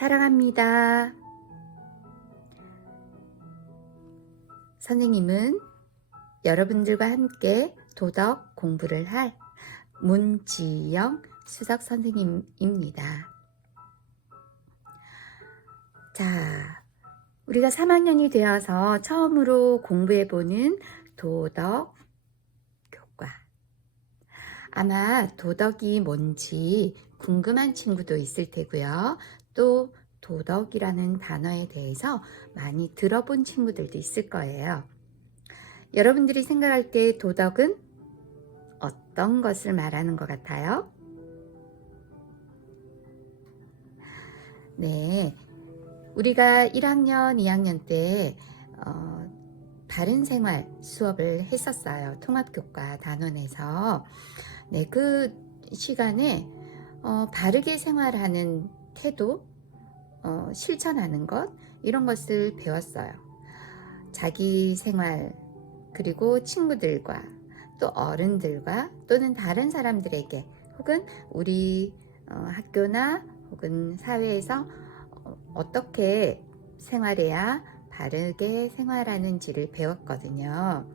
사랑합니다. 선생님은 여러분들과 함께 도덕 공부를 할 문지영 수석 선생님입니다. 자, 우리가 3학년이 되어서 처음으로 공부해보는 도덕 교과. 아마 도덕이 뭔지 궁금한 친구도 있을 테고요. 또 도덕이라는 단어에 대해서 많이 들어본 친구들도 있을 거예요. 여러분들이 생각할 때 도덕은 어떤 것을 말하는 것 같아요? 네. 우리가 1학년, 2학년 때, 어, 바른 생활 수업을 했었어요. 통합교과 단원에서. 네, 그 시간에, 어, 바르게 생활하는 태도, 어, 실천하는 것, 이런 것을 배웠어요. 자기 생활, 그리고 친구들과 또 어른들과 또는 다른 사람들에게 혹은 우리 어, 학교나 혹은 사회에서 어, 어떻게 생활해야 바르게 생활하는지를 배웠거든요.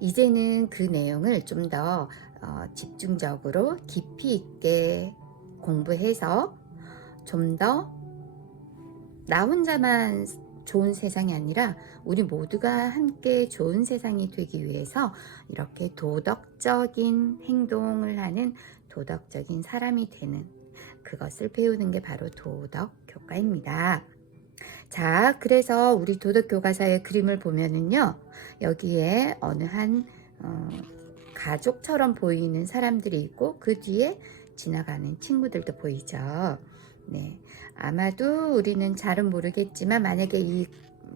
이제는 그 내용을 좀더 어, 집중적으로 깊이 있게 공부해서 좀 더 나 혼자만 좋은 세상이 아니라 우리 모두가 함께 좋은 세상이 되기 위해서 이렇게 도덕적인 행동을 하는 도덕적인 사람이 되는 그것을 배우는 게 바로 도덕 교과입니다. 자, 그래서 우리 도덕 교과서의 그림을 보면은요, 여기에 어느 한 어, 가족처럼 보이는 사람들이 있고 그 뒤에 지나가는 친구들도 보이죠. 네, 아마도 우리는 잘은 모르겠지만 만약에 이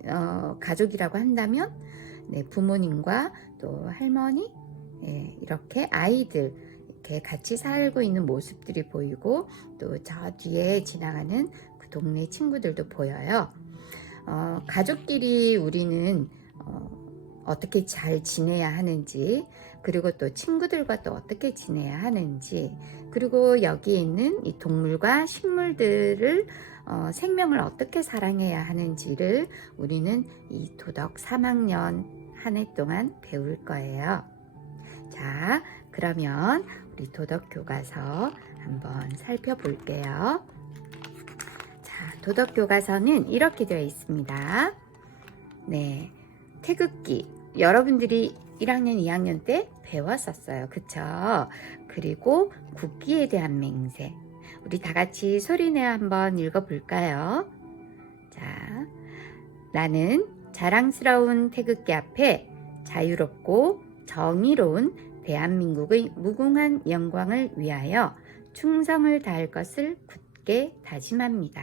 어, 가족이라고 한다면 네, 부모님과 또 할머니 네, 이렇게 아이들 이렇게 같이 살고 있는 모습들이 보이고 또 저 뒤에 지나가는 그 동네 친구들도 보여요. 어, 가족끼리 우리는 어, 어떻게 잘 지내야 하는지 그리고 또 친구들과 또 어떻게 지내야 하는지 그리고 여기 있는 이 동물과 식물들을 어, 생명을 어떻게 사랑해야 하는지를 우리는 이 도덕 3학년 한 해 동안 배울 거예요. 자, 그러면 우리 도덕 교과서 한번 살펴볼게요. 자, 도덕 교과서는 이렇게 되어 있습니다. 네. 태극기. 여러분들이 1학년, 2학년 때 배웠었어요. 그쵸? 그리고 국기에 대한 맹세. 우리 다 같이 소리내어 한번 읽어볼까요? 자, 나는 자랑스러운 태극기 앞에 자유롭고 정의로운 대한민국의 무궁한 영광을 위하여 충성을 다할 것을 굳게 다짐합니다.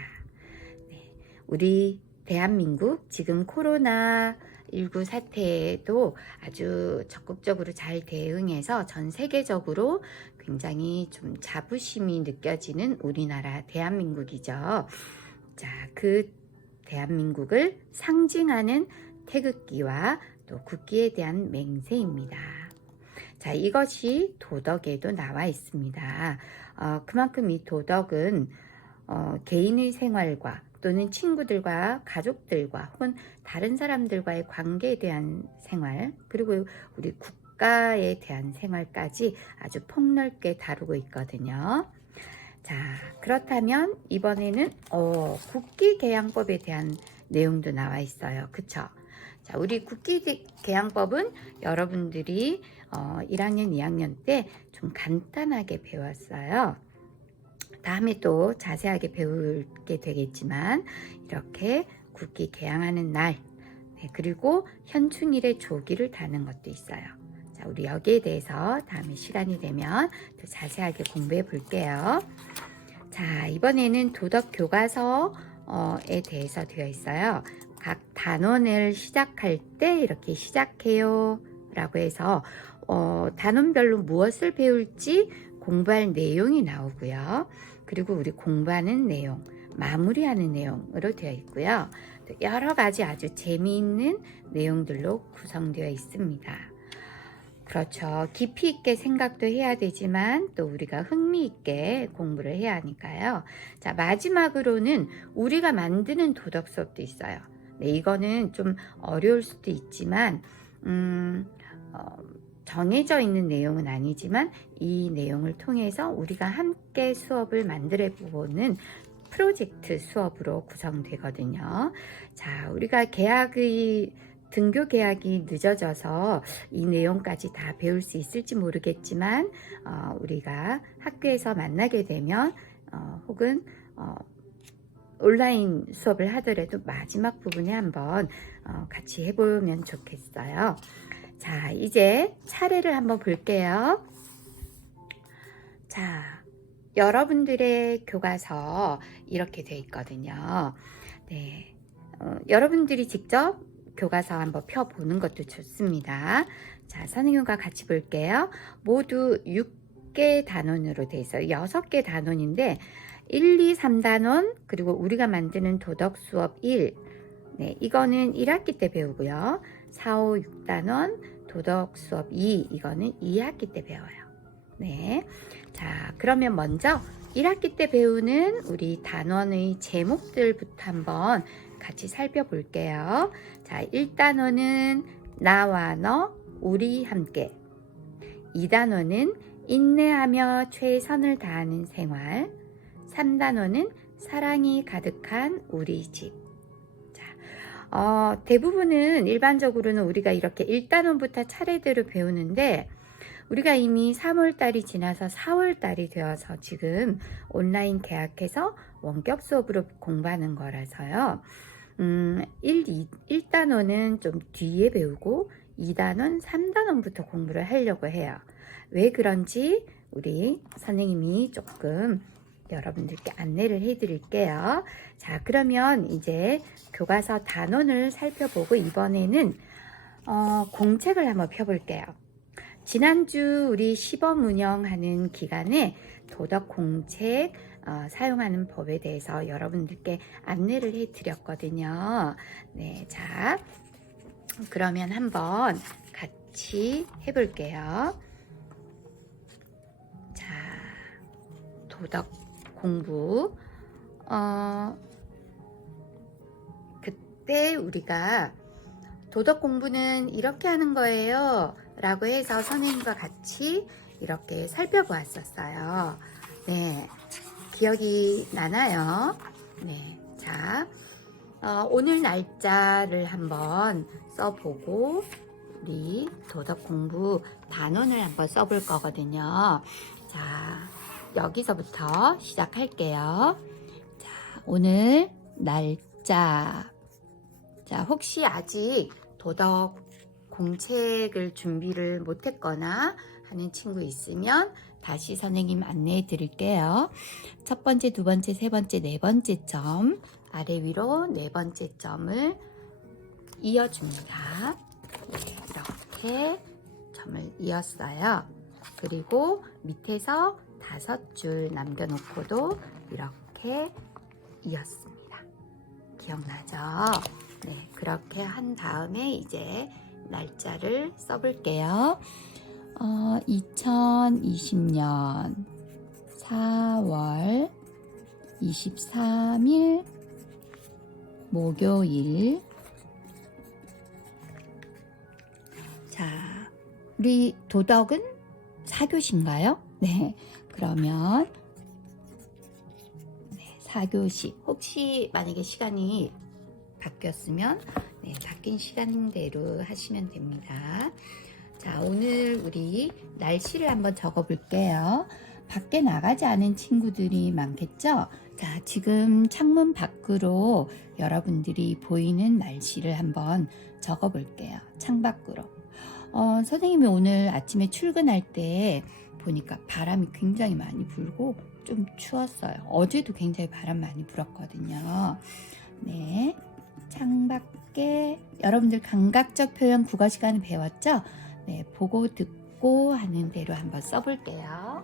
네, 우리 대한민국 지금 코로나 19 사태에도 아주 적극적으로 잘 대응해서 전 세계적으로 굉장히 좀 자부심이 느껴지는 우리나라 대한민국이죠. 자, 그 대한민국을 상징하는 태극기와 또 국기에 대한 맹세입니다. 자, 이것이 도덕에도 나와 있습니다. 어, 그만큼 이 도덕은 어, 개인의 생활과 또는 친구들과 가족들과 혹은 다른 사람들과의 관계에 대한 생활 그리고 우리 국가에 대한 생활까지 아주 폭넓게 다루고 있거든요. 자 그렇다면 이번에는 어, 국기개양법에 대한 내용도 나와 있어요. 그쵸? 자 우리 국기개양법은 여러분들이 어, 1학년 2학년 때 좀 간단하게 배웠어요. 다음에 또 자세하게 배우게 되겠지만 이렇게 국기 개항하는 날 네, 그리고 현충일에 조기를 다는 것도 있어요. 자, 우리 여기에 대해서 다음에 시간이 되면 또 자세하게 공부해 볼게요. 자, 이번에는 도덕 교과서에 대해서 되어 있어요. 각 단원을 시작할 때 이렇게 시작해요. 라고 해서 어, 단원별로 무엇을 배울지 공부할 내용이 나오고요. 그리고 우리 공부하는 내용, 마무리하는 내용으로 되어 있고요. 또 여러 가지 아주 재미있는 내용들로 구성되어 있습니다. 그렇죠. 깊이 있게 생각도 해야 되지만 또 우리가 흥미 있게 공부를 해야 하니까요. 자, 마지막으로는 우리가 만드는 도덕 수업도 있어요. 네, 이거는 좀 어려울 수도 있지만, 음, 어, 정해져 있는 내용은 아니지만 이 내용을 통해서 우리가 함께 수업을 만들어 보는 프로젝트 수업으로 구성되거든요. 자, 우리가 계약의 등교 계약이 늦어져서 이 내용까지 다 배울 수 있을지 모르겠지만 어, 우리가 학교에서 만나게 되면 어, 혹은 어, 온라인 수업을 하더라도 마지막 부분에 한번 어, 같이 해보면 좋겠어요. 자, 이제 차례를 한번 볼게요. 자, 여러분들의 교과서 이렇게 돼 있거든요. 네. 어, 여러분들이 직접 교과서 한번 펴보는 것도 좋습니다. 자, 선생님과 같이 볼게요. 모두 6개 단원으로 돼 있어요. 6개 단원인데 1, 2, 3단원 그리고 우리가 만드는 도덕 수업 1 네, 이거는 1학기 때 배우고요. 4, 5, 6단원 도덕 수업 2 이거는 2학기 때 배워요. 네. 자, 그러면 먼저 1학기 때 배우는 우리 단원의 제목들부터 한번 같이 살펴볼게요. 자, 1단원은 나와 너, 우리 함께. 2단원은 인내하며 최선을 다하는 생활. 3단원은 사랑이 가득한 우리 집. 자, 어, 대부분은 일반적으로는 우리가 이렇게 1단원부터 차례대로 배우는데, 우리가 이미 3월 달이 지나서 4월 달이 되어서 지금 온라인 계약해서 원격 수업으로 공부하는 거라서요. 음, 1, 2, 1단원은 좀 뒤에 배우고 2단원, 3단원부터 공부를 하려고 해요. 왜 그런지 우리 선생님이 조금 여러분들께 안내를 해 드릴게요. 자, 그러면 이제 교과서 단원을 살펴보고 이번에는 어, 공책을 한번 펴볼게요. 지난주 우리 시범 운영하는 기간에 도덕 공책 어, 사용하는 법에 대해서 여러분들께 안내를 해 드렸거든요. 네, 자, 그러면 한번 같이 해볼게요. 자, 도덕 공부. 어, 그때 우리가 도덕 공부는 이렇게 하는 거예요. 라고 해서 선생님과 같이 이렇게 살펴보았었어요. 네. 기억이 나나요? 네. 자, 어, 오늘 날짜를 한번 써보고 우리 도덕 공부 단원을 한번 써볼 거거든요. 자, 여기서부터 시작할게요. 자, 오늘 날짜. 자, 혹시 아직 도덕 공책을 준비를 못했거나 하는 친구 있으면 다시 선생님 안내해 드릴게요. 첫 번째, 두 번째, 세 번째, 네 번째 점 아래 위로 네 번째 점을 이어줍니다. 네, 이렇게 점을 이었어요. 그리고 밑에서 다섯 줄 남겨놓고도 이렇게 이었습니다. 기억나죠? 네, 그렇게 한 다음에 이제 날짜를 써볼게요. 어, 2020년 4월 23일 목요일 자, 우리 도덕은 사교시인가요? 네, 그러면 네, 사교시 혹시 만약에 시간이 바뀌었으면 네, 바뀐 시간대로 하시면 됩니다. 자, 오늘 우리 날씨를 한번 적어 볼게요. 밖에 나가지 않은 친구들이 많겠죠? 자, 지금 창문 밖으로 여러분들이 보이는 날씨를 한번 적어 볼게요. 창 밖으로. 어, 선생님이 오늘 아침에 출근할 때 보니까 바람이 굉장히 많이 불고 좀 추웠어요. 어제도 굉장히 바람 많이 불었거든요. 네. 창밖에 여러분들 감각적 표현 국어 시간에 배웠죠? 네, 보고 듣고 하는 대로 한번 써볼게요.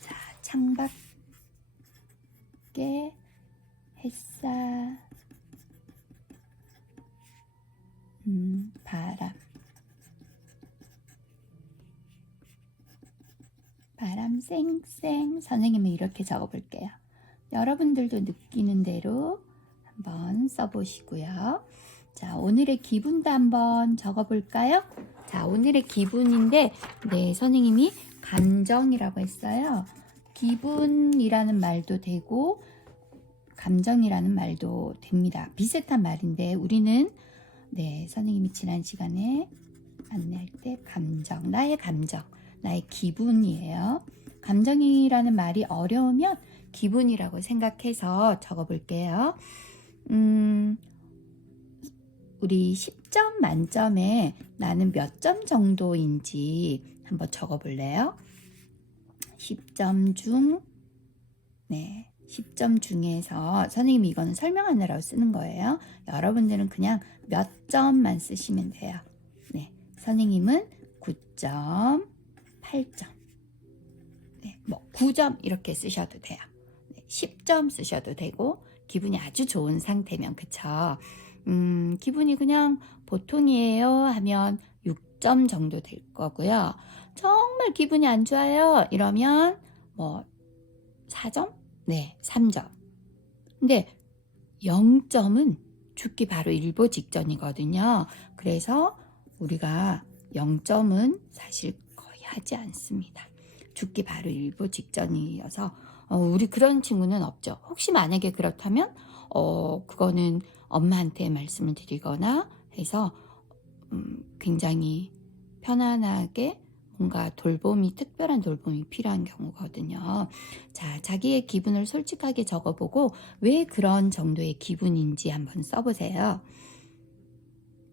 자, 창밖 햇살, 음, 바람. 바람 쌩쌩. 선생님은 이렇게 적어볼게요. 여러분들도 느끼는 대로 한번 써보시고요. 자, 오늘의 기분도 한번 적어볼까요? 자, 오늘의 기분인데, 네, 선생님이 감정이라고 했어요. 기분이라는 말도 되고, 감정이라는 말도 됩니다. 비슷한 말인데, 우리는, 네, 선생님이 지난 시간에 안내할 때, 감정, 나의 감정, 나의 기분이에요. 감정이라는 말이 어려우면 기분이라고 생각해서 적어볼게요. 음, 우리 10점 만점에 나는 몇 점 정도인지 한번 적어볼래요? 10점 중, 네, 10점 중에서 선생님이 이거는 설명하느라고 쓰는 거예요. 여러분들은 그냥 몇 점만 쓰시면 돼요. 네, 선생님은 9점, 8점, 네, 뭐 9점 이렇게 쓰셔도 돼요. 네, 10점 쓰셔도 되고 기분이 아주 좋은 상태면 그쵸? 음, 기분이 그냥 보통이에요 하면 6점 정도 될 거고요. 정말 기분이 안 좋아요 이러면 뭐 4점? 네, 3점. 근데 0점은 죽기 바로 일보 직전이거든요. 그래서 우리가 0점은 사실 거의 하지 않습니다. 죽기 바로 일보 직전이어서 어, 우리 그런 친구는 없죠. 혹시 만약에 그렇다면 어, 그거는 엄마한테 말씀을 드리거나 해서 음, 굉장히 편안하게 뭔가 돌봄이 특별한 돌봄이 필요한 경우거든요. 자, 자기의 기분을 솔직하게 적어보고 왜 그런 정도의 기분인지 한번 써보세요.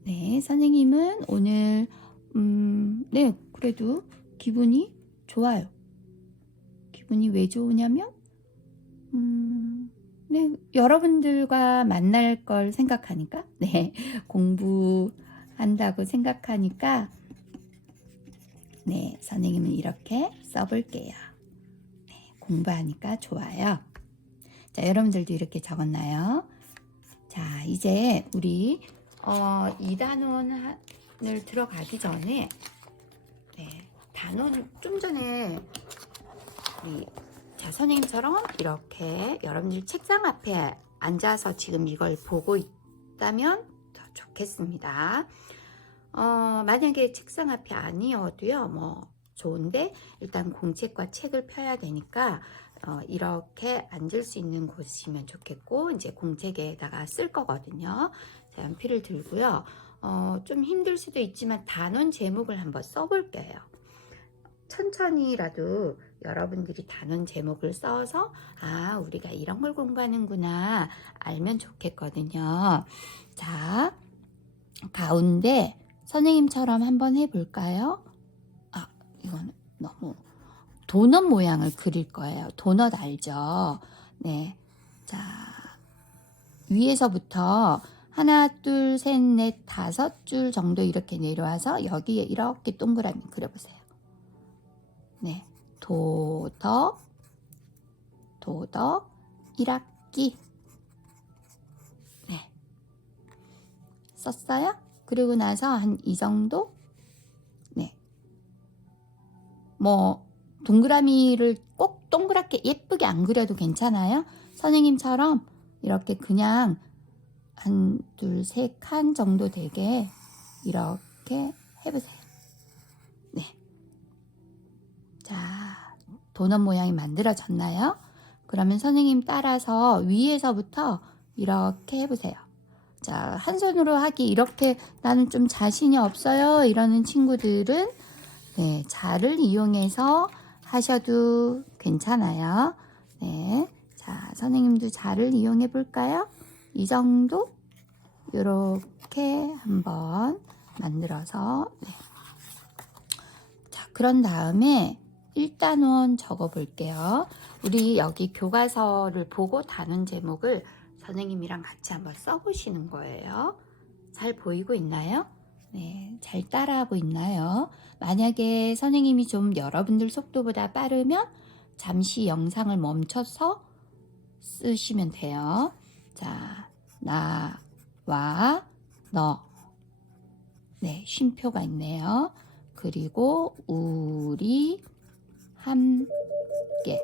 네, 선생님은 오늘 음, 네, 그래도 기분이 좋아요. 기분이 왜 좋으냐면 음, 네, 여러분들과 만날 걸 생각하니까, 네, 공부한다고 생각하니까, 네, 선생님은 이렇게 써볼게요. 네, 공부하니까 좋아요. 자, 여러분들도 이렇게 적었나요? 자, 이제 우리 어, 이 단원을 들어가기 전에, 네, 단원 좀 전에 우리 자, 선생님처럼 이렇게 여러분들 책상 앞에 앉아서 지금 이걸 보고 있다면 더 좋겠습니다. 어, 만약에 책상 앞이 아니어도요, 뭐, 좋은데, 일단 공책과 책을 펴야 되니까, 어, 이렇게 앉을 수 있는 곳이면 좋겠고, 이제 공책에다가 쓸 거거든요. 자, 연필을 들고요. 어, 좀 힘들 수도 있지만 단원 제목을 한번 써볼게요. 천천히라도 여러분들이 단원 제목을 써서 아 우리가 이런 걸 공부하는구나 알면 좋겠거든요. 자 가운데 선생님처럼 한번 해볼까요? 아 이건 너무 도넛 모양을 그릴 거예요. 도넛 알죠? 네. 자 위에서부터 하나, 둘, 셋, 넷, 다섯 줄 정도 이렇게 내려와서 여기에 이렇게 동그라미 그려보세요. 네. 도덕, 도덕, 1학기. 네. 썼어요? 그리고 나서 한 이 정도? 네. 뭐, 동그라미를 꼭 동그랗게 예쁘게 안 그려도 괜찮아요. 선생님처럼 이렇게 그냥 한, 둘, 세 칸 정도 되게 이렇게 해보세요. 네. 자, 도넛 모양이 만들어졌나요? 그러면 선생님 따라서 위에서부터 이렇게 해보세요. 자, 한 손으로 하기 이렇게 나는 좀 자신이 없어요. 이러는 친구들은 네, 자를 이용해서 하셔도 괜찮아요. 네. 자, 선생님도 자를 이용해 볼까요? 이 정도? 이렇게 한번 만들어서 네. 자, 그런 다음에 1단원 적어 볼게요. 우리 여기 교과서를 보고 단원 제목을 선생님이랑 같이 한번 써보시는 거예요. 잘 보이고 있나요? 네, 잘 따라하고 있나요? 만약에 선생님이 좀 여러분들 속도보다 빠르면 잠시 영상을 멈춰서 쓰시면 돼요. 자, 나, 와, 너. 네, 쉼표가 있네요. 그리고 우리 함께